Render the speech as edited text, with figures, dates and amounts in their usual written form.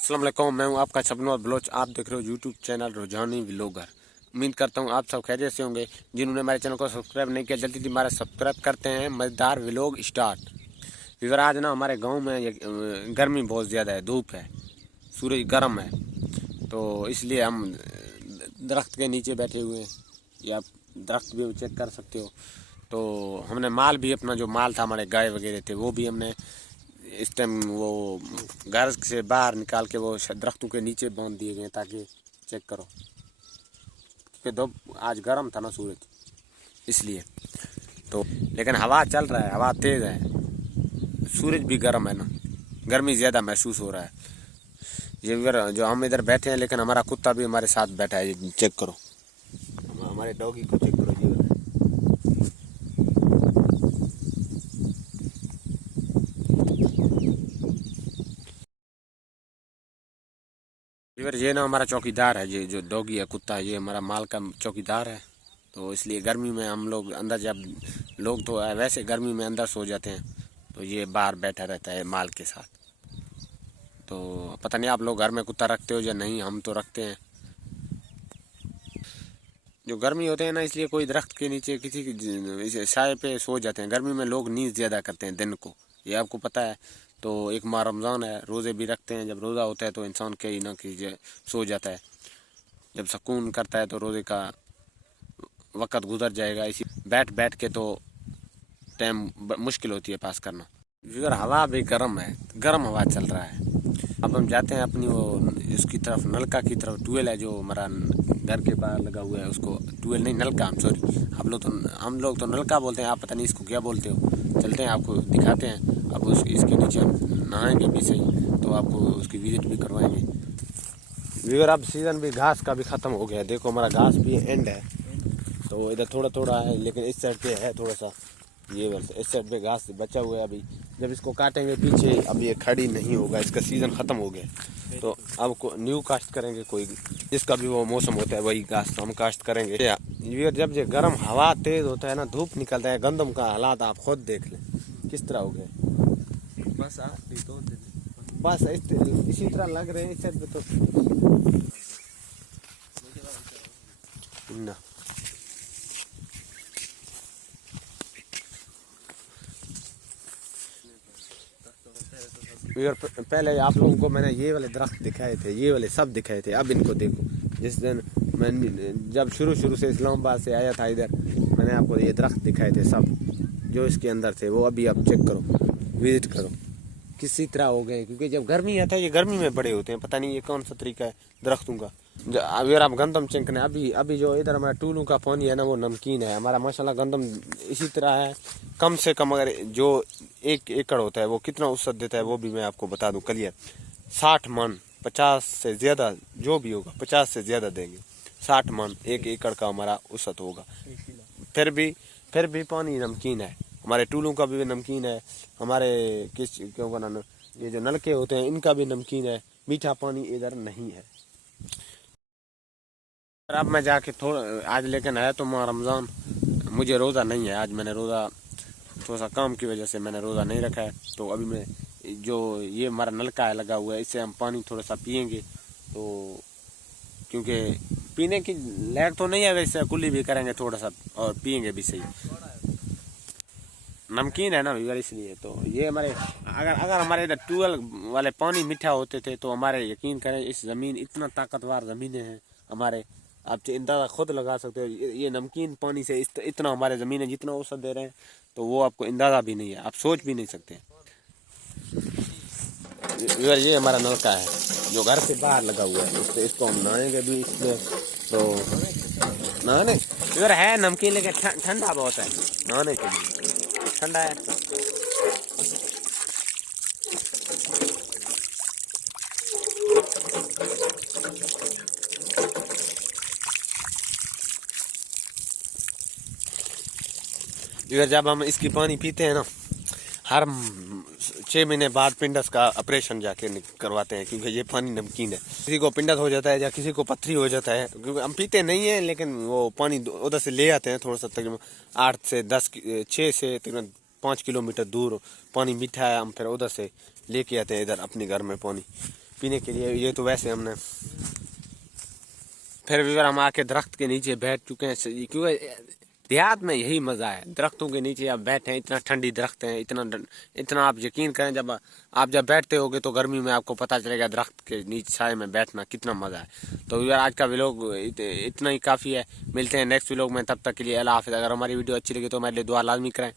अस्सलाम वालेकुम, मैं हूं आपका शबनवार बलोच। आप देख रहे हो यूट्यूब चैनल रुझानी व्लॉगर। उम्मीद करता हूं आप सब खैरियत से होंगे। जिन्होंने हमारे चैनल को सब्सक्राइब नहीं किया जल्दी से हमारा सब्सक्राइब करते हैं। मज़ेदार व्लॉग स्टार्ट। फिर आज ना हमारे गांव में गर्मी बहुत ज़्यादा है, धूप है, सूरज गर्म है, तो इसलिए हम दरख्त के नीचे बैठे हुए हैं। या आप दरख्त भी चेक कर सकते हो। तो हमने माल भी अपना जो माल था, हमारे गाय वगैरह थे, वो भी हमने इस टाइम वो घर से बाहर निकाल के वो दरख्तों के नीचे बांध दिए गए ताकि चेक करो, क्योंकि धूप आज गर्म था ना सूरज, इसलिए। तो लेकिन हवा चल रहा है, हवा तेज़ है, सूरज भी गर्म है ना, गर्मी ज़्यादा महसूस हो रहा है। ये इधर जो हम इधर बैठे हैं, लेकिन हमारा कुत्ता भी हमारे साथ बैठा है, ये चेक करो, हमारे डॉगी को चेक करो। ये ना हमारा चौकीदार है, ये जो डॉगी है, कुत्ता है, ये हमारा माल का चौकीदार है। तो इसलिए गर्मी में हम लोग अंदर, जब लोग तो वैसे गर्मी में अंदर सो जाते हैं, तो ये बाहर बैठा रहता है माल के साथ। तो पता नहीं आप लोग घर में कुत्ता रखते हो या नहीं, हम तो रखते हैं। जो गर्मी होते हैं ना, इसलिए कोई दरख्त के नीचे किसी की साए पे सो जाते हैं। गर्मी में लोग नींद ज़्यादा करते हैं दिन को, ये आपको पता है। तो एक माह रमज़ान है, रोज़े भी रखते हैं। जब रोज़ा होता है तो इंसान कहीं ना कहीं सो जाता है। जब सुकून करता है तो रोज़े का वक़्त गुजर जाएगा। इसी बैठ बैठ के तो टाइम मुश्किल होती है पास करना। इधर हवा भी गर्म है, गर्म हवा चल रहा है। अब हम जाते हैं अपनी वो इसकी तरफ, नलका की तरफ। ट्यूबवेल है जो हमारा घर के बाहर लगा हुआ है, उसको ट्यूबवेल नहीं, नलका, हम सॉरी, हम लोग तो नलका बोलते हैं, आप पता नहीं इसको क्या बोलते हो। चलते हैं, आपको दिखाते हैं। अब इसके नीचे हम नहाएंगे भी सही, तो आपको उसकी विजिट भी करवाएंगे। विवर अब सीज़न भी घास का भी ख़त्म हो गया, देखो हमारा घास भी एंड है। तो इधर थोड़ा थोड़ा है, लेकिन इस साइड पे है थोड़ा सा, ये बस इस साइड पे घास बचा हुआ है। अभी जब इसको काटेंगे पीछे, अब ये खड़ी नहीं होगा, इसका सीज़न ख़त्म हो गया। तो अब न्यू कास्ट करेंगे, कोई जिसका भी वो मौसम होता है वही घास हम कास्ट करेंगे। ये जब ये गर्म हवा तेज़ होता है ना, धूप निकलता है, गंदम का हालात आप खुद देख लें किस तरह हो गए। बस इसी तरह लग रहे हैं इस साइड पे तो ना। पहले आप लोगों को मैंने ये वाले दरख्त दिखाए थे, ये वाले सब दिखाए थे। अब इनको देखो, जिस दिन मैं जब शुरू से इस्लामाबाद से आया था इधर, मैंने आपको ये दरख्त दिखाए थे सब, जो इसके अंदर थे वो अभी आप चेक करो, विजिट करो किसी तरह हो गए। क्योंकि जब गर्मी आता है, ये गर्मी में बड़े होते हैं, पता नहीं ये कौन सा तरीका है दरख्तों का। अगर आप गंदम चेक करें, अभी जो इधर हमारा टूलू का पानी है ना, वो नमकीन है। हमारा माशाल्लाह गंदम इसी तरह है, कम से कम अगर जो 1 एकड़ होता है वो कितना औसत देता है वो भी मैं आपको बता दूं क्लियर। 60 मन, 50 से ज़्यादा, जो भी होगा 50 से ज़्यादा देंगे। 60 मन 1 एकड़ का हमारा औसत होगा। फिर भी पानी नमकीन है। हमारे टूलों का भी नमकीन है, हमारे क्यों बनाना, ये जो नलके होते हैं इनका भी नमकीन है। मीठा पानी इधर नहीं है। अब मैं जाके थोड़ा आज, लेकिन है तो माह रमज़ान, मुझे रोज़ा नहीं है आज। मैंने रोज़ा थोड़ा सा काम की वजह से मैंने रोज़ा नहीं रखा है। तो अभी मैं जो ये हमारा नलका है लगा हुआ है, इससे हम पानी थोड़ा सा पियेंगे। तो क्योंकि पीने की लायक तो नहीं है, वैसे कुल्ली भी करेंगे थोड़ा सा और पियेंगे भी सही। नमकीन है ना भैया, इसलिए। तो ये हमारे अगर हमारे इधर ट्यूबवेल वाले पानी मीठा होते थे तो हमारे, यकीन करें, इस ज़मीन इतना ताकतवर ज़मीनें हैं हमारे, आप अंदाज़ा खुद लगा सकते हो। ये नमकीन पानी से इतना हमारे ज़मीन है, जितना औसत दे रहे हैं, तो वो आपको अंदाज़ा भी नहीं है, आप सोच भी नहीं सकते। ये हमारा नलका है जो घर से बाहर लगा हुआ है, इसको हम नहाएंगे भी इसमें। तो नहाने इधर है नमकीन, लेकिन ठंडा बहुत है नहाने के लिए, ठंडा है। इधर जब हम इसकी पानी पीते हैं ना, हर 6 महीने बाद पिंडस का ऑपरेशन जाके करवाते हैं, क्योंकि ये पानी नमकीन है। किसी को पिंडस हो जाता है या किसी को पथरी हो जाता है, क्योंकि हम पीते नहीं हैं, लेकिन वो पानी उधर से ले आते हैं थोड़ा सा, तकरीबन 8 से 10 6 से तकरीबन 5 किलोमीटर दूर पानी मीठा है, हम फिर उधर से लेके आते हैं इधर अपने घर में पानी। पीने के लिए। ये तो वैसे हमने फिर भी हम आके दरख्त के नीचे बैठ चुके हैं, क्योंकि देहात में यही मज़ा है, दरख्तों के नीचे आप बैठे हैं, इतना ठंडी दरख्त हैं, इतना आप यकीन करें, जब आप बैठते होगे तो गर्मी में आपको पता चलेगा दरख्त के नीचे साए में बैठना कितना मज़ा है। तो यार आज का व्लॉग इतना ही काफ़ी है, मिलते हैं नेक्स्ट व्लॉग में, तब तक के लिए अल्लाह हाफ़िज़। अगर हमारी वीडियो अच्छी लगी तो हमारे लिए दुआ लाजमी करें।